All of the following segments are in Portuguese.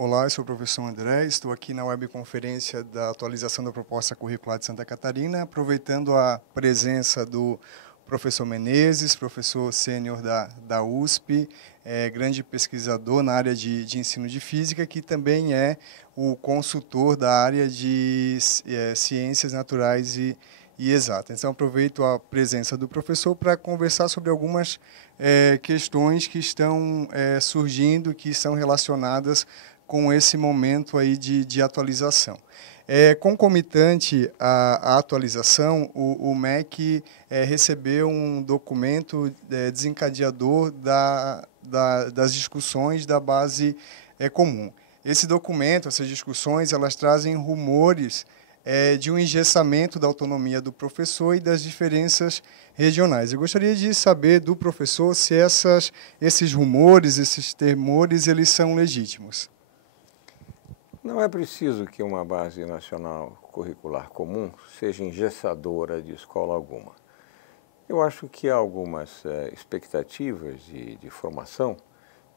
Olá, eu sou o professor André, estou aqui na webconferência da atualização da proposta curricular de Santa Catarina, aproveitando a presença do professor Menezes, professor sênior da USP, grande pesquisador na área de ensino de física, que também é o consultor da área de ciências naturais e exatas. Então, aproveito a presença do professor para conversar sobre algumas questões que estão surgindo, que são relacionadas com esse momento aí de atualização. Concomitante à atualização, o MEC recebeu um documento desencadeador das discussões da base comum. Esse documento, essas discussões, elas trazem rumores de um engessamento da autonomia do professor e das diferenças regionais. Eu gostaria de saber do professor se esses rumores, esses temores, eles são legítimos. Não é preciso que uma base nacional curricular comum seja engessadora de escola alguma. Eu acho que há algumas expectativas de formação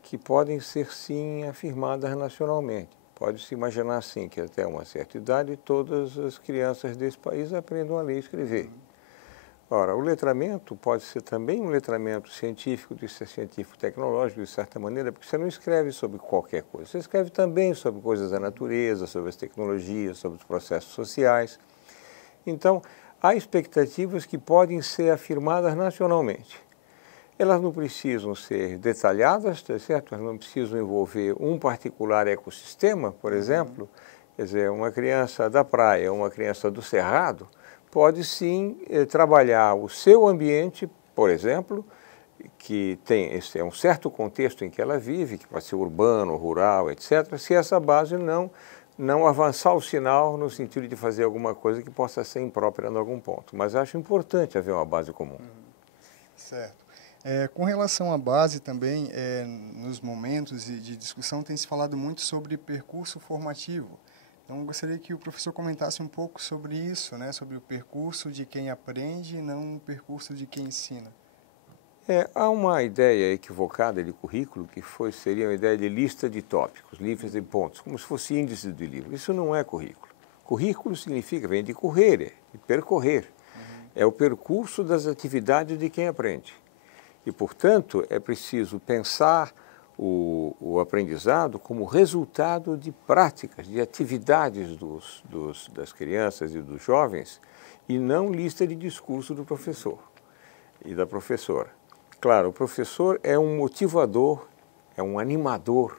que podem ser, sim, afirmadas nacionalmente. Pode-se imaginar, sim, que até uma certa idade todas as crianças desse país aprendam a ler e escrever. Ora, o letramento pode ser também um letramento científico, de ser científico-tecnológico, de certa maneira, porque você não escreve sobre qualquer coisa. Você escreve também sobre coisas da natureza, sobre as tecnologias, sobre os processos sociais. Então, há expectativas que podem ser afirmadas nacionalmente. Elas não precisam ser detalhadas, tá certo? Elas não precisam envolver um particular ecossistema, por exemplo. Quer dizer, uma criança da praia, uma criança do cerrado, pode sim trabalhar o seu ambiente, por exemplo, que tem um certo contexto em que ela vive, que pode ser urbano, rural, etc., se essa base não avançar o sinal no sentido de fazer alguma coisa que possa ser imprópria em algum ponto. Mas acho importante haver uma base comum. Certo. Com relação à base também, nos momentos de discussão tem se falado muito sobre percurso formativo. Então, gostaria que o professor comentasse um pouco sobre isso, né? Sobre o percurso de quem aprende e não o percurso de quem ensina. Há uma ideia equivocada de currículo que seria uma ideia de lista de tópicos, livros e pontos, como se fosse índice de livro. Isso não é currículo. Currículo significa, vem de correre, de percorrer. É o percurso das atividades de quem aprende. E, portanto, é preciso pensar o aprendizado como resultado de práticas, de atividades das crianças e dos jovens, e não lista de discurso do professor e da professora. Claro, o professor é um motivador, é um animador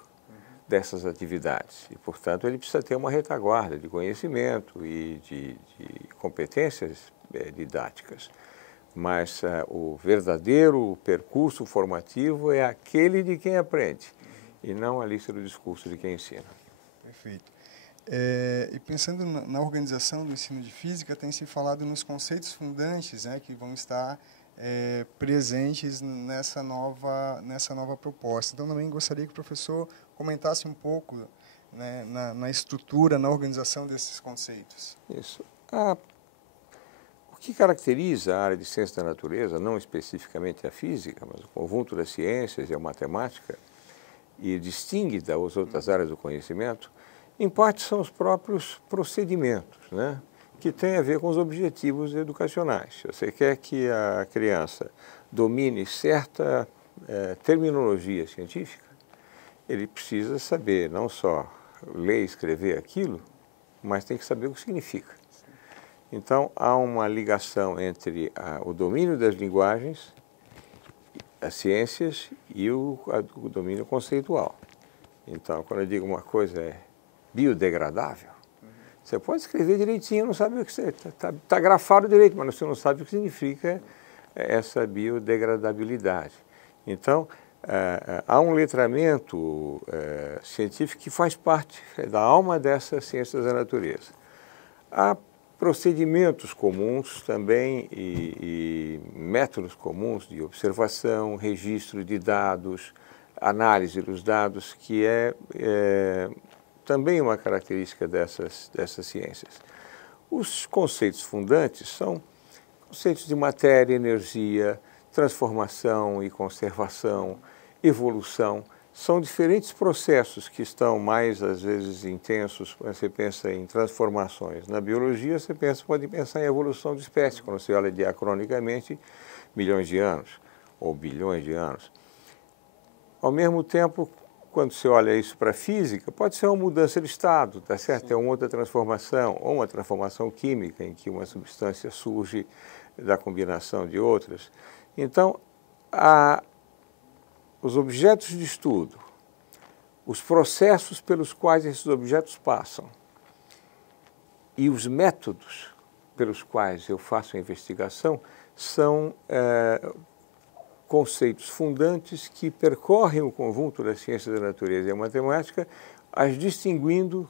dessas atividades e, portanto, ele precisa ter uma retaguarda de conhecimento e de competências didáticas. Mas o verdadeiro percurso formativo é aquele de quem aprende e não a lista do discurso de quem ensina. Perfeito. E pensando na organização do ensino de física, tem se falado nos conceitos fundantes, né, que vão estar presentes nessa nova proposta. Então, também gostaria que o professor comentasse um pouco, né, na estrutura, na organização desses conceitos. Isso. O que caracteriza a área de ciência da natureza, não especificamente a física, mas o conjunto das ciências e a matemática, e distingue das outras áreas do conhecimento, em parte são os próprios procedimentos, né, que têm a ver com os objetivos educacionais. Você quer que a criança domine certa terminologia científica, ele precisa saber não só ler e escrever aquilo, mas tem que saber o que significa. Então, há uma ligação entre o domínio das linguagens, as ciências e o domínio conceitual. Então, quando eu digo uma coisa é biodegradável, você pode escrever direitinho, não sabe o que está grafado direito, mas você não sabe o que significa essa biodegradabilidade. Então, há um letramento científico que faz parte da alma dessas ciências da natureza. Há procedimentos comuns também e métodos comuns de observação, registro de dados, análise dos dados, que é também uma característica dessas ciências. Os conceitos fundantes são conceitos de matéria, energia, transformação e conservação, evolução. são diferentes processos que estão mais, às vezes, intensos. Quando você pensa em transformações na biologia, você pode pensar em evolução de espécies, quando você olha diacronicamente milhões de anos ou bilhões de anos. Ao mesmo tempo, quando você olha isso para a física, pode ser uma mudança de estado, tá certo? Sim. É uma outra transformação, ou uma transformação química, em que uma substância surge da combinação de outras. Então, os objetos de estudo, os processos pelos quais esses objetos passam e os métodos pelos quais eu faço a investigação são conceitos fundantes que percorrem o conjunto das ciências da natureza e a matemática, distinguindo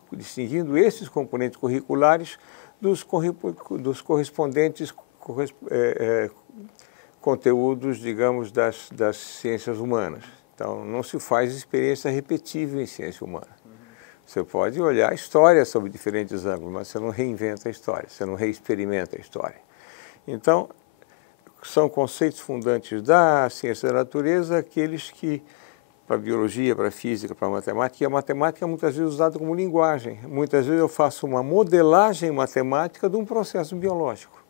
esses componentes curriculares dos correspondentes conteúdos, digamos, das ciências humanas. Então, não se faz experiência repetível em ciência humana. Você pode olhar a história sob diferentes ângulos, mas você não reinventa a história, você não reexperimenta a história. Então, são conceitos fundantes da ciência da natureza, aqueles que, para a biologia, para a física, para a matemática, e a matemática é muitas vezes usada como linguagem. Muitas vezes eu faço uma modelagem matemática de um processo biológico,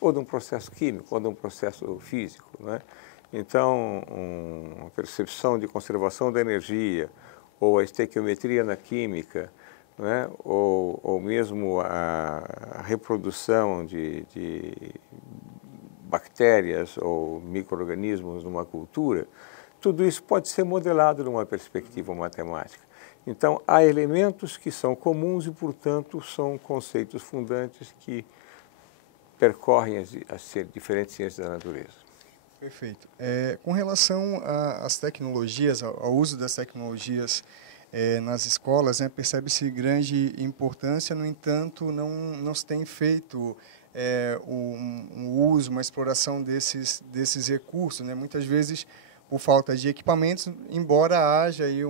ou de um processo químico, ou de um processo físico, né? Então, uma percepção de conservação da energia, ou a estequiometria na química, né? ou mesmo a reprodução de bactérias ou micro-organismos numa cultura, tudo isso pode ser modelado numa perspectiva matemática. Então, há elementos que são comuns e, portanto, são conceitos fundantes que percorrem as diferentes ciências da natureza. Perfeito. Com relação às tecnologias, ao uso das tecnologias nas escolas, né, percebe-se grande importância, no entanto, não se tem feito um uso, uma exploração desses recursos, né? Muitas vezes por falta de equipamentos, embora haja aí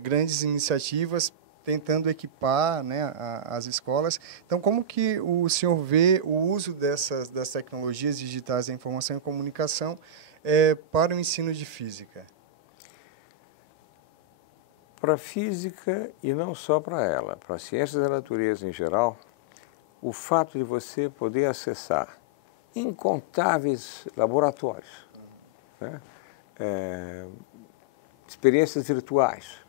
grandes iniciativas tentando equipar, né, as escolas. Então, como que o senhor vê o uso das tecnologias digitais da informação e comunicação para o ensino de física? Para a física, e não só para ela, para as ciências da natureza em geral, o fato de você poder acessar incontáveis laboratórios, né? Experiências virtuais,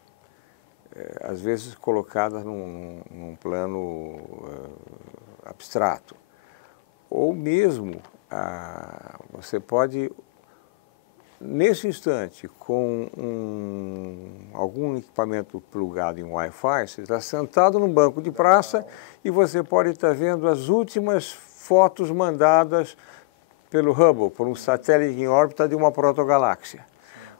às vezes colocadas num plano abstrato, ou mesmo você pode, nesse instante, com algum equipamento plugado em Wi-Fi, você está sentado num banco de praça e você pode estar vendo as últimas fotos mandadas pelo Hubble, por um satélite em órbita de uma protogaláxia.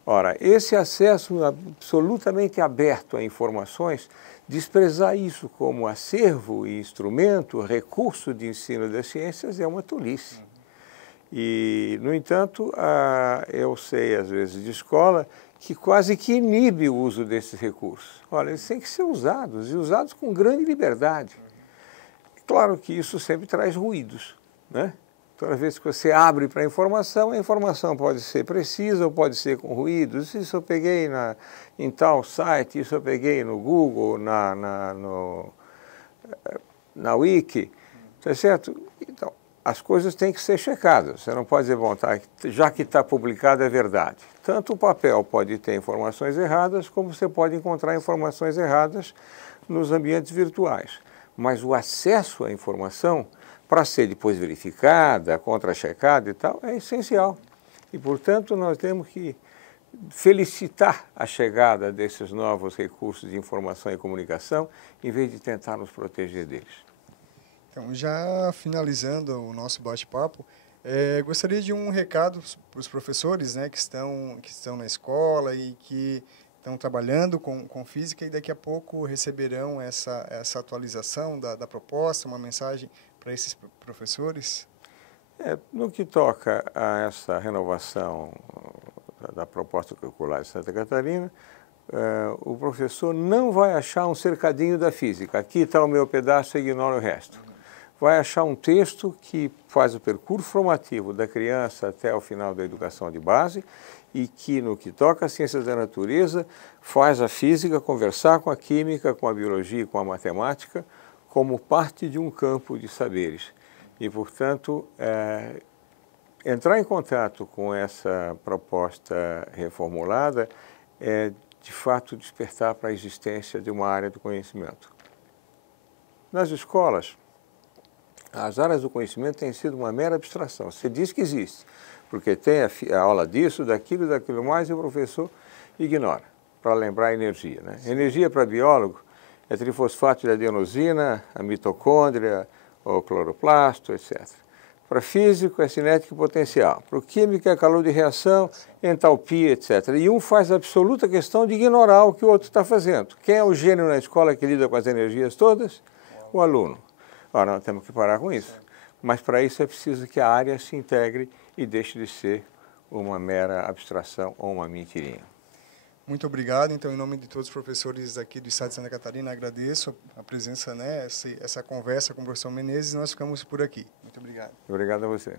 Ora, esse acesso absolutamente aberto a informações, desprezar isso como acervo e instrumento, recurso de ensino das ciências é uma tolice. E, no entanto, eu sei, às vezes, de escola, que quase que inibe o uso desses recursos. Olha, eles têm que ser usados, e usados com grande liberdade. Claro que isso sempre traz ruídos, né? Toda vez que você abre para a informação pode ser precisa ou pode ser com ruídos. Isso eu peguei em tal site, isso eu peguei no Google, na Wiki, tá certo? Então, as coisas têm que ser checadas. Você não pode dizer, bom, já que está publicado é verdade. Tanto o papel pode ter informações erradas, como você pode encontrar informações erradas nos ambientes virtuais. Mas o acesso à informação, para ser depois verificada, contra-checada e tal, é essencial. E, portanto, nós temos que felicitar a chegada desses novos recursos de informação e comunicação, em vez de tentar nos proteger deles. Então, já finalizando o nosso bate-papo, gostaria de um recado para os professores, né, que estão na escola e que estão trabalhando com física e daqui a pouco receberão essa atualização da proposta, uma mensagem para esses professores? No que toca a essa renovação da proposta curricular de Santa Catarina, o professor não vai achar um cercadinho da física. Aqui está o meu pedaço, ignora o resto. Vai achar um texto que faz o percurso formativo da criança até o final da educação de base e que, no que toca às ciências da natureza, faz a física conversar com a química, com a biologia e com a matemática como parte de um campo de saberes. E, portanto, entrar em contato com essa proposta reformulada é, de fato, despertar para a existência de uma área do conhecimento. Nas escolas, as áreas do conhecimento têm sido uma mera abstração. Você diz que existe, porque tem a aula disso, daquilo mais, e o professor ignora, para lembrar a energia. Né? Energia para biólogo é trifosfato de adenosina, a mitocôndria, o cloroplasto, etc. Para físico é cinética e potencial. Para o químico é calor de reação, entalpia, etc. E um faz a absoluta questão de ignorar o que o outro está fazendo. Quem é o gênio na escola que lida com as energias todas? O aluno. Ora, nós temos que parar com isso. Mas para isso é preciso que a área se integre e deixe de ser uma mera abstração ou uma mentirinha. Muito obrigado. Então, em nome de todos os professores aqui do Estado de Santa Catarina, agradeço a presença, essa conversa com o professor Menezes, e nós ficamos por aqui. Muito obrigado. Obrigado a você.